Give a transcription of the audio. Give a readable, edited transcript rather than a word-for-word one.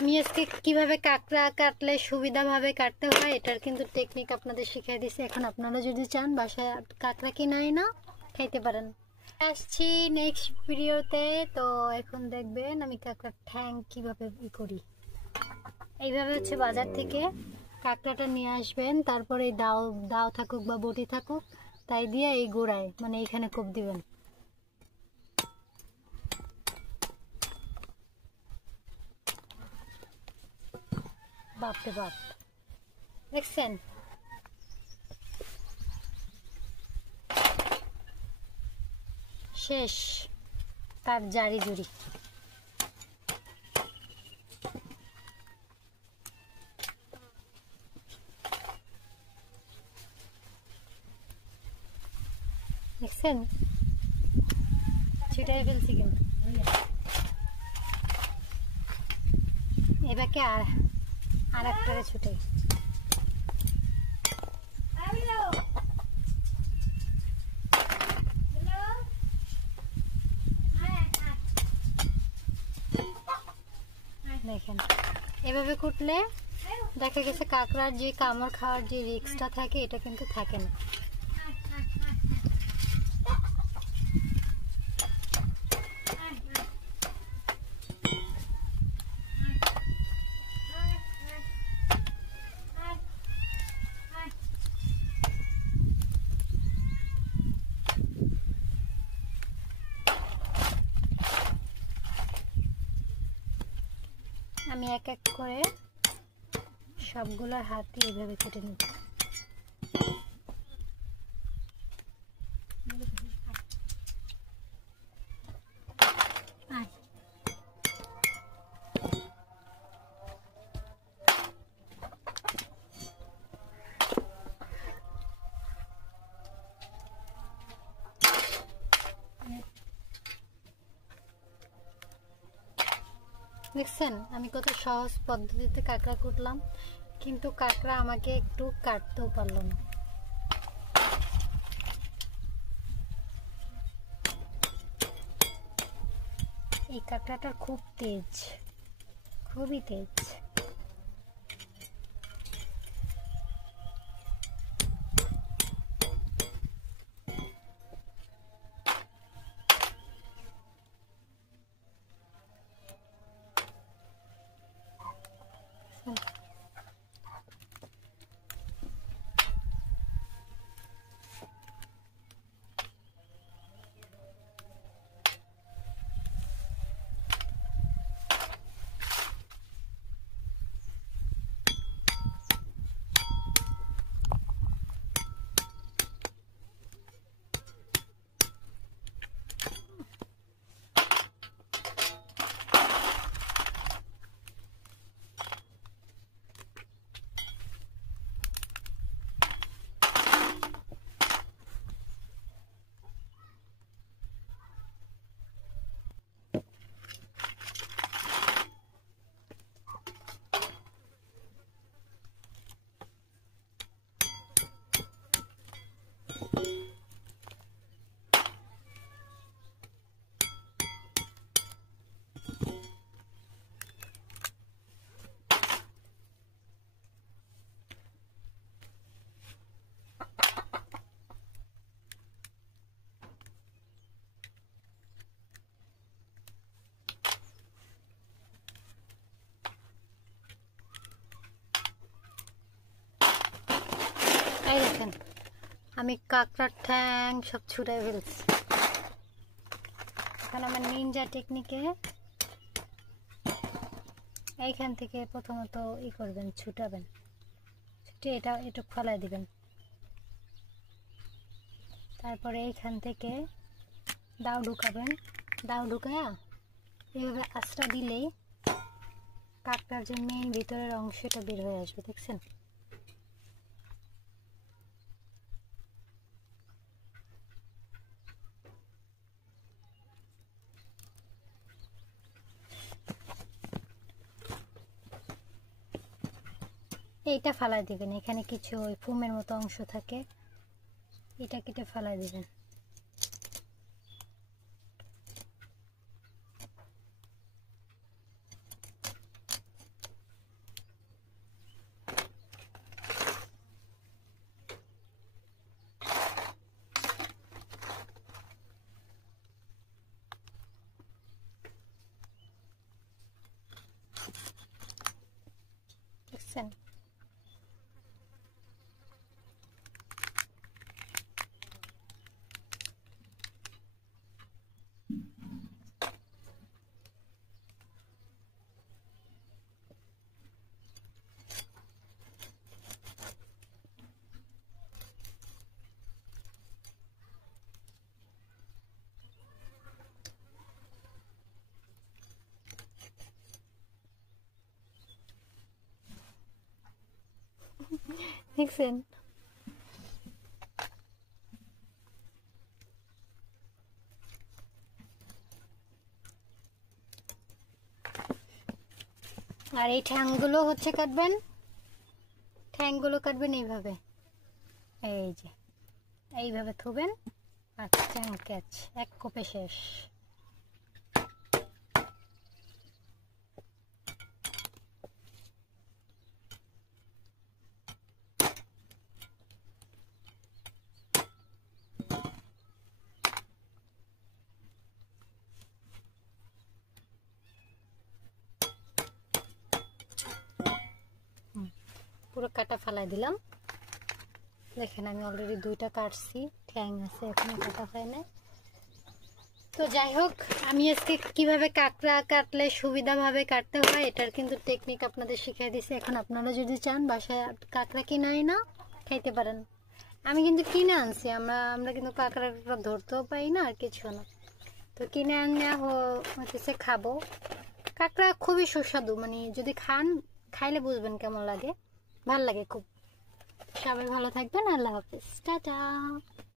আমি আজকে কিভাবে কাঁকড়া কাটলে সুবিধাভাবে কাটতে হয় এটার কিন্তু টেকনিক আপনাদের শিখিয়ে দিয়েছি। এখন আপনারা যদি চান বাসায় কাঁকড়া কিনাই না খাইতে পারেন। আসছি নেক্সট ভিডিওতে। তো এখন দেখবেন আমি কাঁকড়ার ঠ্যাং কিভাবে করি। এইভাবে হচ্ছে বাজার থেকে কাঁকড়াটা নিয়ে আসবেন, তারপরে দাও দাও থাকুক বা বটি থাকুক তাই দিয়ে এই গোড়ায় মানে এইখানে কোপ দিবেন। বাপরে বাপ, দেখছেন? শেষ তার জারি জুড়ি। দেখছেন ছিটাই ফেলছি কিন্তু। এবারকে আর একটারে ছুটে দেখেন। এভাবে কুটলে দেখা গেছে কাঁকড়ার যে কামড় খাওয়ার যে রিস্কটা থাকে এটা কিন্তু থাকে না। আমি এক এক করে সবগুলোর হাত দিয়ে এভাবে কেটে নিব। দেখছেন আমি কত সহজ পদ্ধতিতে কাঁকড়া কুটলাম, কিন্তু কাঁকড়া আমাকে একটু কাটতেও পারলো না। এই কাঁকড়াটা খুব তেজ, খুবই তেজ। এই দেখেন আমি কাঁকড়ার ঠ্যাং সব ছুটাই ফেলছি। এখন আমার নিনজা টেকনিকে এইখান থেকে প্রথমত করবেন, ছুটাবেন, ছুটে এটা একটু ফলাই দিবেন। তারপরে এইখান থেকে দাও ঢুকাবেন, দাও ঢুকায়া এইভাবে আঁচড়া দিলেই কাঁকড়ার যে মেইন ভিতরের অংশটা বের হয়ে আসবে। দেখছেন? এইটা ফালাই দিবেন, এখানে কিছু ওই ফোমের মতো অংশ থাকে, এটা কেটে ফালাই দিবেন। দেখছেন? দেখছেন? আর এই ঠ্যাংগুলো হচ্ছে কাটবেন, ঠ্যাংগুলো কাটবেন এইভাবে, এই যে এইভাবে থুবেন। আচ্ছা, ঠ্যাং ক্যাচ এক কোপে শেষ। পুরো কাটা ফালাই দিলাম। দেখেন আমি অলরেডি দুইটা কাটছি, ঠ্যাং আছে এখনো কাটা হয় না। তো যাই হোক, আমি আজকে কিভাবে কাঁকড়া কাটলে সুবিধাভাবে কাটতে হয় এটার কিন্তু টেকনিক আপনাদের শিখিয়ে দিছি। এখন আপনারা যদি চান বাসায় কাঁকড়া কিনে না খাইতে পারেন। আমি কিন্তু কিনে আনছি, আমরা কিন্তু কাঁকড়া ধরতেও পাই না আর কিছু না, তো কিনে আনে হচ্ছে খাবো। কাঁকড়া খুবই সুস্বাদু, মানে যদি খাইলে বুঝবেন কেমন লাগে, ভাল লাগে খুব। সবাই ভালো থাকবেন, আল্লাহ হাফিজ, টাটা।